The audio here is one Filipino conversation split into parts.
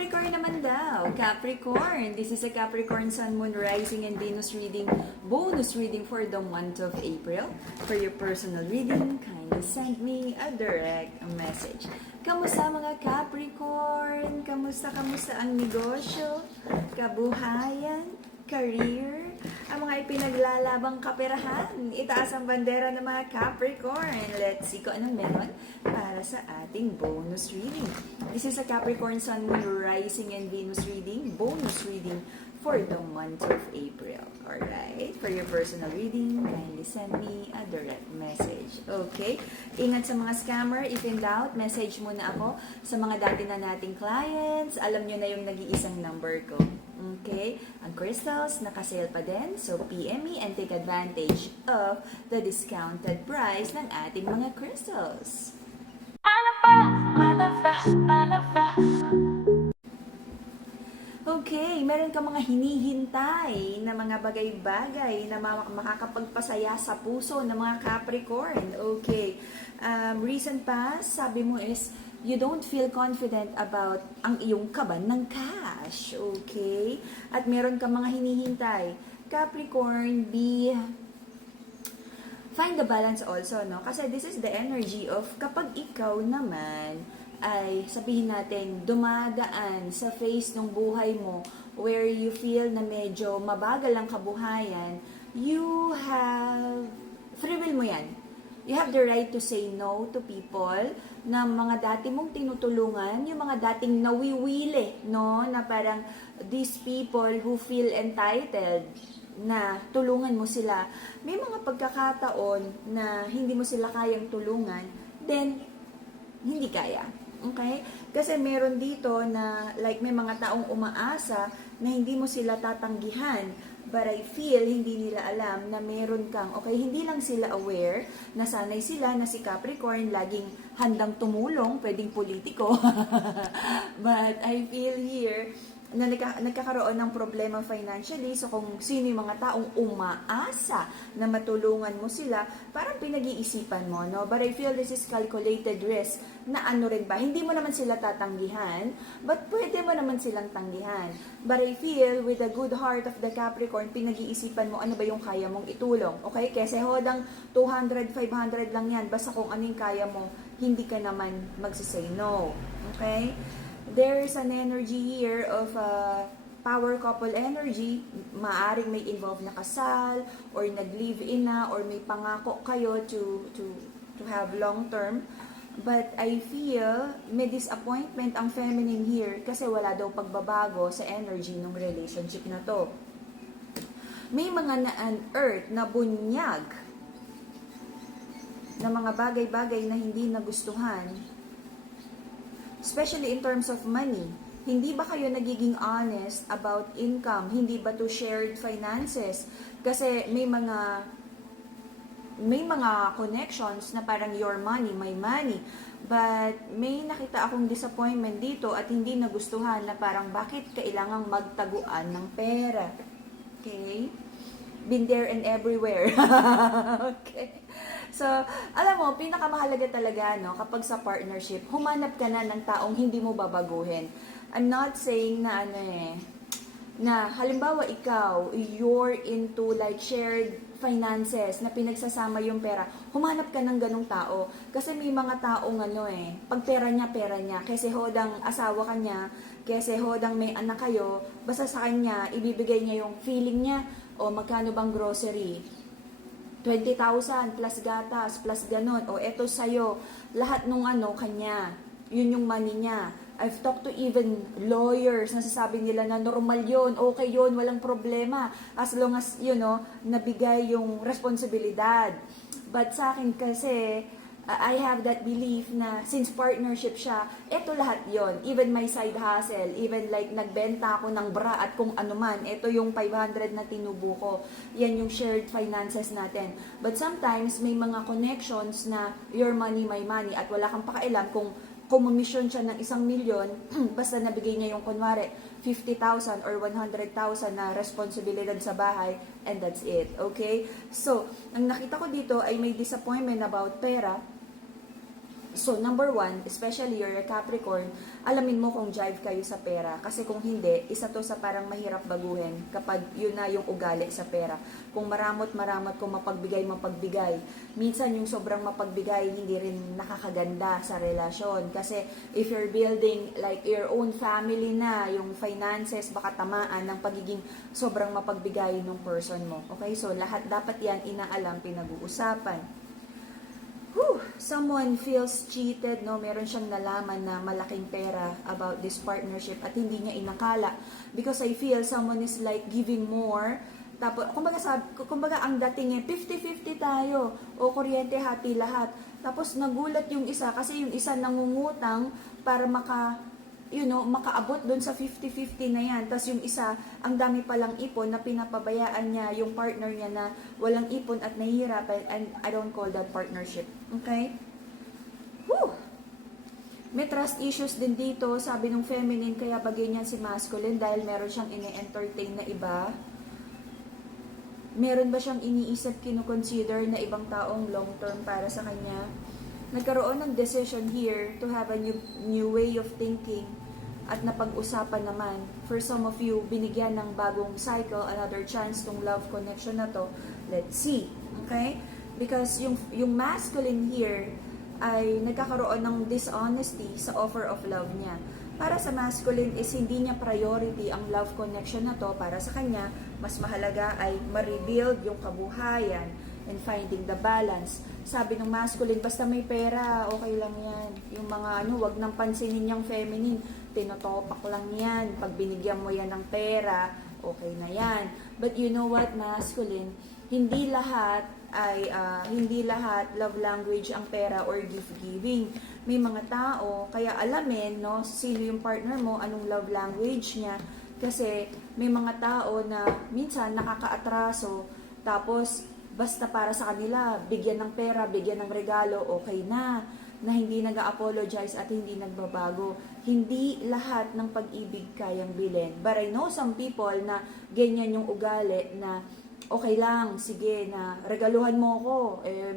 Capricorn naman daw. Capricorn. This is a Capricorn Sun, Moon, Rising, and Venus reading. Bonus reading for the month of April. For your personal reading, kindly send me a direct message. Kamusta mga Capricorn? Kamusta ang negosyo? Kabuhayan? Career? Ang mga ipinaglalabang kaperahan? Itaas ang bandera ng mga Capricorn. Let's see kung anong meron para sa ating bonus reading. This is a Capricorn Sun, Moon, Rising, and Venus reading. Bonus reading for the month of April. Alright? For your personal reading, kindly send me a direct message. Okay? Ingat sa mga scammer. If in doubt, message muna ako sa mga dati na nating clients. Alam nyo na yung nag-iisang number ko. Okay? Ang crystals, nakasale pa din. So, PM me and take advantage of the discounted price ng ating mga crystals. Okay, meron ka mga hinihintay na mga bagay-bagay na makakapagpasaya sa puso ng mga Capricorn. Okay. Recent past, sabi mo is, you don't feel confident about ang iyong kaban ng cash. Okay? At meron ka mga hinihintay. Capricorn, find the balance also, no? Kasi this is the energy of kapag ikaw naman ay sabihin natin dumadaan sa phase ng buhay mo where you feel na medyo mabagal ang kabuhayan, you have free will mo yan. You have the right to say no to people na mga dati mong tinutulungan, yung mga dating nawiwili, no? Na parang these people who feel entitled na tulungan mo sila. May mga pagkakataon na hindi mo sila kayang tulungan, then hindi kaya. Okay? Kasi meron dito na like may mga taong umaasa na hindi mo sila tatanggihan. But I feel hindi nila alam na meron kang, okay, hindi lang sila aware na sanay sila na si Capricorn laging handang tumulong, pwedeng politiko. But I feel here na nagkakaroon ng problema financially, so kung sino yung mga taong umaasa na matulungan mo sila, parang pinag-iisipan mo, no? But I feel this is calculated risk na ano rin ba, hindi mo naman sila tatanggihan, but pwede mo naman silang tanggihan. But I feel with the good heart of the Capricorn, pinag-iisipan mo ano ba yung kaya mong itulong, okay? Kasi hodang 200, 500 lang yan, basta kung ano yung kaya mo, hindi ka naman magsisay no, okay? There's an energy here of power couple energy. Maaring may involved na kasal or nag-live-in na or may pangako kayo to have long term. But I feel may disappointment ang feminine here kasi wala daw pagbabago sa energy ng relationship na to. May mga na-unearth na bunyag na mga bagay-bagay na hindi nagustuhan, especially in terms of money. Hindi ba kayo nagiging honest about income? Hindi ba to shared finances? Kasi may mga connections na parang your money, my money. But may nakita akong disappointment dito at hindi nagustuhan na parang bakit kailangang magtaguan ng pera. Okay? Been there and everywhere. Okay. So, alam mo, pinakamahalaga talaga, no, kapag sa partnership, humanap ka na ng taong hindi mo babaguhin. I'm not saying na na halimbawa ikaw, you're into like shared finances, na pinagsasama yung pera, humanap ka ng ganong tao. Kasi may mga taong pag pera niya, kasi hodang asawa ka niya, kasi hodang may anak kayo, basta sa kanya, ibibigay niya yung feeling niya, o magkano bang grocery, 20,000 plus gatas, plus ganon. O eto sa'yo, lahat nung kanya. Yun yung money niya. I've talked to even lawyers na sasabi nila na normal yun, okay yun, walang problema. As long as, nabigay yung responsibilidad. But sa akin kasi, I have that belief na since partnership siya, eto lahat yon. Even my side hustle, even like nagbenta ako ng bra at kung ano man, eto yung 500 na tinubo ko. Yan yung shared finances natin. But sometimes may mga connections na your money, my money at wala kang pakialam kung kumomisyon siya ng 1,000,000, basta nabigay niya yung kunwari 50,000 or 100,000 na responsibilidad sa bahay, and that's it. Okay? So, ang nakita ko dito ay may disappointment about pera. So, number one, especially you're a Capricorn, alamin mo kung jive kayo sa pera. Kasi kung hindi, isa to sa parang mahirap baguhin kapag yun na yung ugali sa pera. Kung maramot-maramot, kung mapagbigay. Minsan yung sobrang mapagbigay, hindi rin nakakaganda sa relasyon. Kasi if you're building like your own family na, yung finances, baka tamaan ng pagiging sobrang mapagbigay ng person mo. Okay? So, lahat dapat yan inaalam, pinag-uusapan. Someone feels cheated, no? Meron siyang nalaman na malaking pera about this partnership at hindi niya inakala. Because I feel someone is like giving more. Tapos, kumbaga ang dating 50-50 tayo. O kuryente hati lahat. Tapos nagulat yung isa kasi yung isa nangungutang para makaabot dun sa 50-50 na yan. Tapos yung isa, ang dami palang ipon na pinapabayaan niya yung partner niya na walang ipon at nahihirapan, and I don't call that partnership. Okay? Whew! May trust issues din dito, sabi ng feminine, kaya bagay niyan si masculine dahil meron siyang ine-entertain na iba. Meron ba siyang iniisip, kinukonsider na ibang taong long term para sa kanya? Nagkaroon ng decision here to have a new way of thinking at napag-usapan naman. For some of you, binigyan ng bagong cycle, another chance tong love connection na to. Let's see. Okay? Because yung masculine here ay nagkakaroon ng dishonesty sa offer of love niya. Para sa masculine is hindi niya priority ang love connection na to. Para sa kanya, mas mahalaga ay ma-rebuild yung kabuhayan and finding the balance. Sabi ng masculine, basta may pera, okay lang yan. Yung mga wag nang pansinin niyang feminine, tinotopak lang yan. Pag binigyan mo yan ng pera, okay na yan. But you know what, masculine, hindi lahat love language ang pera or gift giving. May mga tao, kaya alamin, no, sino yung partner mo, anong love language niya. Kasi may mga tao na minsan nakakaatraso, tapos basta para sa kanila, bigyan ng pera, bigyan ng regalo, okay na hindi nag-apologize at hindi nagbabago. Hindi lahat ng pag-ibig kayang bilhin. But I know some people na ganyan yung ugali na okay lang, sige na regaluhan mo ako,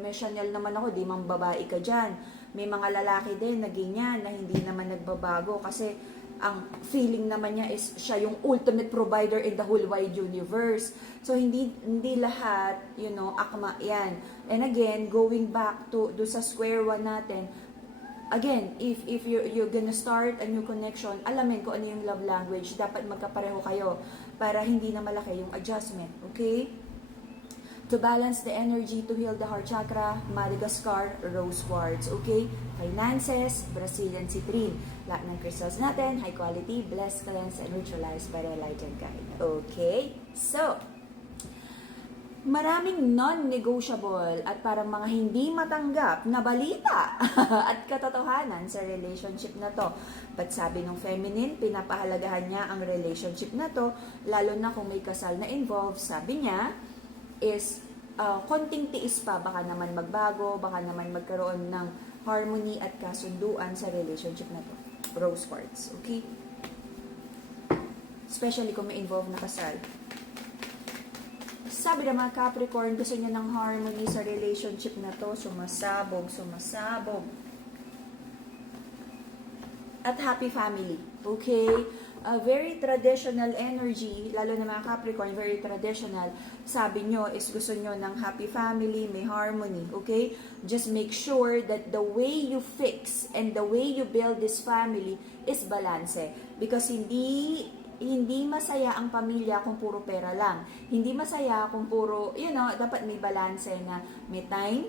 may Chanel naman ako, di mang babae ka dyan. May mga lalaki din na ganyan na hindi naman nagbabago kasi ang feeling naman niya is siya yung ultimate provider in the whole wide universe. So hindi lahat, akma yan. And again, going back to sa square one natin, again, if you're gonna start a new connection, alamin kung ano yung love language, dapat magkapareho kayo para hindi na malaki yung adjustment, okay? To balance the energy, to heal the heart chakra, Madagascar, rose quartz, okay? Finances, Brazilian citrine. Lahat ng crystals natin, high quality, blessed, cleanse, and neutralized by the enlightened guide. Okay? So, maraming non-negotiable at parang mga hindi matanggap na balita at katotohanan sa relationship na to. But sabi ng feminine, pinapahalagahan niya ang relationship na to, lalo na kung may kasal na involved. Sabi niya is konting tiis pa, baka naman magbago, baka naman magkaroon ng harmony at kasunduan sa relationship na to. Rose quartz, okay? Especially kung may involved na kasal. Sabi ng mga Capricorn, gusto niya ng harmony sa relationship na to, sumasabog. At happy family, okay? A very traditional energy, lalo na mga Capricorn, very traditional. Sabi nyo is gusto nyo ng happy family, may harmony, okay? Just make sure that the way you fix and the way you build this family is balance. Because hindi masaya ang pamilya kung puro pera lang. Hindi masaya kung puro, dapat may balance na may time,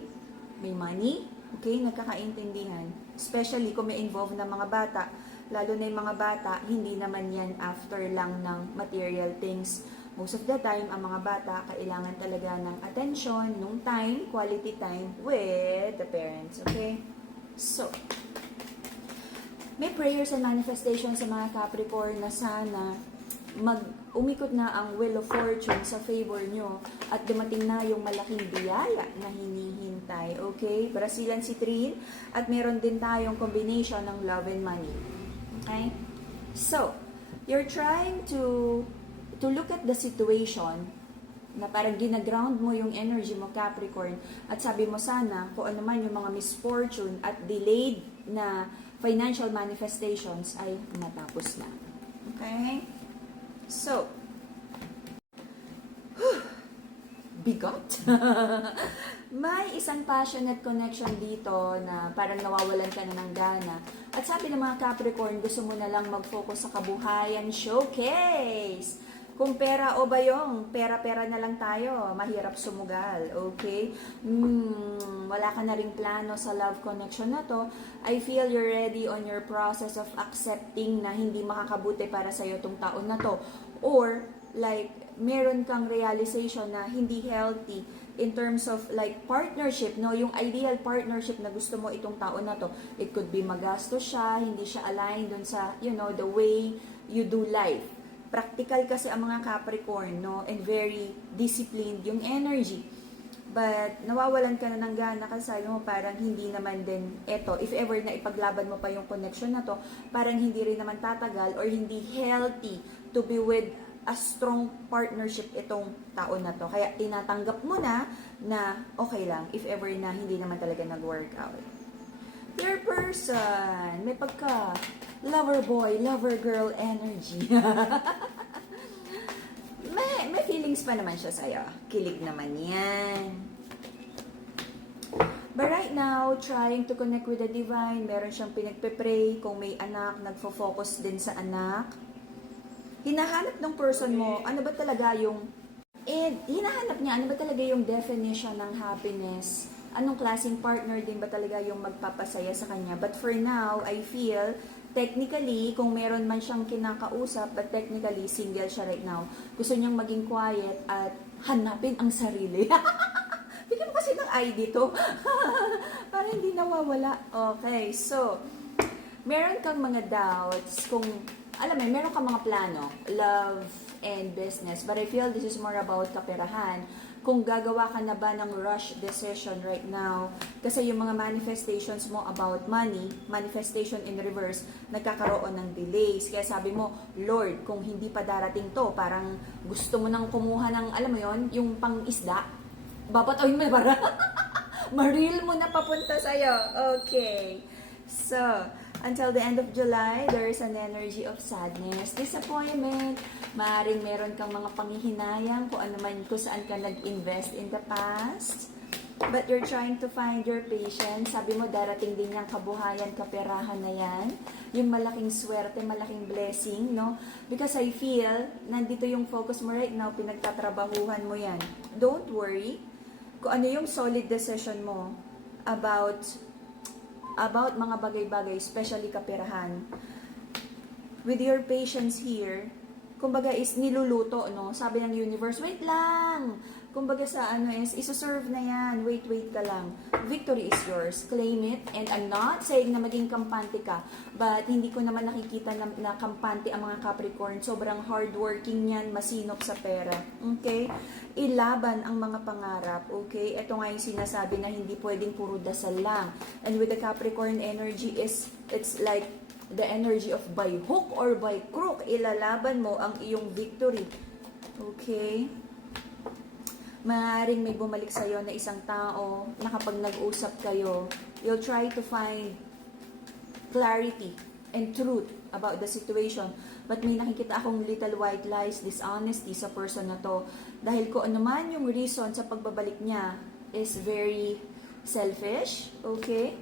may money, okay? Nagkakaintindihan. Especially kung may involved na mga bata. Lalo na yung mga bata, hindi naman yan after lang ng material things. Most of the time, ang mga bata, kailangan talaga ng attention, nung time, quality time with the parents, okay? So, may prayers and manifestations sa mga Capricorn na sana umikot na ang wheel of fortune sa favor nyo at dumating na yung malaking biyaya na hinihintay, okay? Brazilian citrine at meron din tayong combination ng love and money. Okay? So, you're trying to look at the situation na parang ginaground mo yung energy mo, Capricorn, at sabi mo sana kung ano man yung mga misfortune at delayed na financial manifestations ay matapos na. Okay? So, bigot. May isang passionate connection dito na parang nawawalan ka na ng gana. At sabi ng mga Capricorn, gusto mo na lang mag-focus sa kabuhayan showcase. Kung pera o bayong, pera-pera na lang tayo, mahirap sumugal, okay? Wala ka na ring plano sa love connection na to. I feel you're ready on your process of accepting na hindi makakabuti para sa'yo tong taon na to. Or, like, meron kang realization na hindi healthy in terms of like partnership, no? Yung ideal partnership na gusto mo itong taon na to. It could be magastos siya, hindi siya aligned dun sa, you know, the way you do life. Practical kasi ang mga Capricorn, no? And very disciplined yung energy. But nawawalan ka na ng gana kasi sabi mo parang hindi naman din eto, if ever na ipaglaban mo pa yung connection na to, parang hindi rin naman tatagal or hindi healthy to be with a strong partnership itong taon na to. Kaya tinatanggap mo na okay lang if ever na hindi naman talaga nag-work out. Your person, may pagka lover boy, lover girl energy. may feelings pa naman siya sa'yo. Kilig naman yan. But right now, trying to connect with the divine, meron siyang pinagpe-pray. Kung may anak, nagfo-focus din sa anak. Hinahanap ng person mo, ano ba talaga yung, hinahanap niya, ano ba talaga yung definition ng happiness? Anong klaseng partner din ba talaga yung magpapasaya sa kanya? But for now, I feel, technically, kung meron man siyang kinakausap, but technically, single siya right now. Gusto niyang maging quiet at hanapin ang sarili. Bigyan mo kasi ng ID to. Para hindi nawawala. Okay, so, meron kang mga doubts kung alam mo, meron ka mga plano, love and business, but I feel this is more about kaperahan. Kung gagawa ka na ba ng rush decision right now, kasi yung mga manifestations mo about money, manifestation in reverse, nagkakaroon ng delays. Kaya sabi mo, Lord, kung hindi pa darating to, parang gusto mo nang kumuha ng, alam mo yon, yung pang-isda, babatoyin mo para maril mo na papunta sa'yo. Okay. So, until the end of July, there is an energy of sadness, disappointment. Maaaring meron kang mga panghihinayang kung ano man, kung saan ka nag-invest in the past. But you're trying to find your patience. Sabi mo, darating din yung kabuhayan, kaperahan na yan. Yung malaking swerte, malaking blessing, no? Because I feel, nandito yung focus mo right now, pinagtatrabahuhan mo yan. Don't worry kung ano yung solid decision mo about mga bagay-bagay, especially kaperahan. With your patience here, kumbaga is niluluto, no? Sabi ng universe, wait lang! Kumbaga sa isuserve na yan, wait ka lang. Victory is yours, claim it, and I'm not saying na maging kampante ka, but hindi ko naman nakikita na kampante ang mga Capricorn. Sobrang hardworking yan, masinop sa pera. Okay? Ilaban ang mga pangarap, okay? Ito nga yung sinasabi na hindi pwedeng puro dasal lang. And with the Capricorn energy it's like the energy of by hook or by crook, ilalaban mo ang iyong victory. Okay? Maaaring may bumalik sa'yo na isang tao na kapag nag-usap kayo, you'll try to find clarity and truth about the situation. But may nakikita akong little white lies, dishonesty sa person na to. Dahil kung ano man yung reason sa pagbabalik niya is very selfish, okay?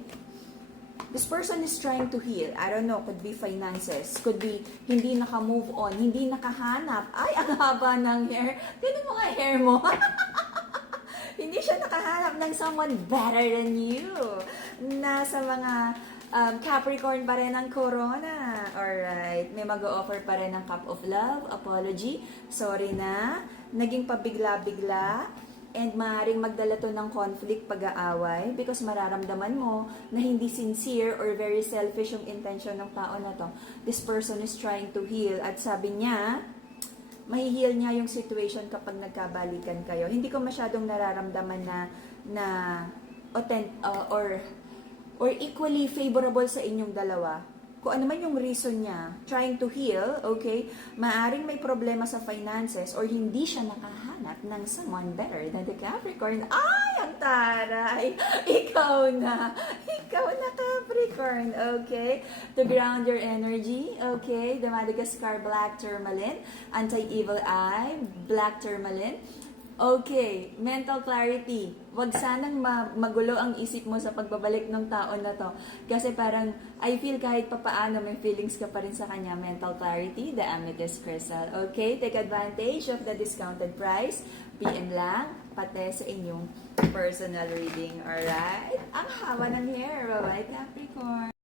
This person is trying to heal. I don't know, could be finances, could be hindi naka-move on, hindi nakahanap. Ay, ang haba ng hair. Tignan mo nga hair mo. Hindi siya nakahanap ng someone better than you. Nasa mga Capricorn pa rin ang corona. Alright, may mag-o-offer pa rin ng cup of love, apology, sorry na, naging pabigla-bigla, and maaaring magdala to ng conflict, pag-aaway, because mararamdaman mo na hindi sincere or very selfish yung intention ng tao na to. This person is trying to heal, at sabi niya, mahihil niya yung situation kapag nagkabalikan kayo. Hindi ko masyadong nararamdaman or equally favorable sa inyong dalawa kung ano man yung reason niya, trying to heal, okay? Maaring may problema sa finances or hindi siya nakahanap ng someone better than the Capricorn. Ay, ang taray! Ikaw na! Ikaw na, Capricorn, okay? To ground your energy, okay? The Madagascar Black Tourmaline, Anti-Evil Eye, Black Tourmaline. Okay, mental clarity. Huwag sanang magulo ang isip mo sa pagbabalik ng taon na to. Kasi parang, I feel kahit papaano may feelings ka pa rin sa kanya. Mental clarity, the amethyst crystal. Okay, take advantage of the discounted price. PM lang, pati sa inyong personal reading. Alright? Ang haba ng hair. Bye-bye, Capricorn.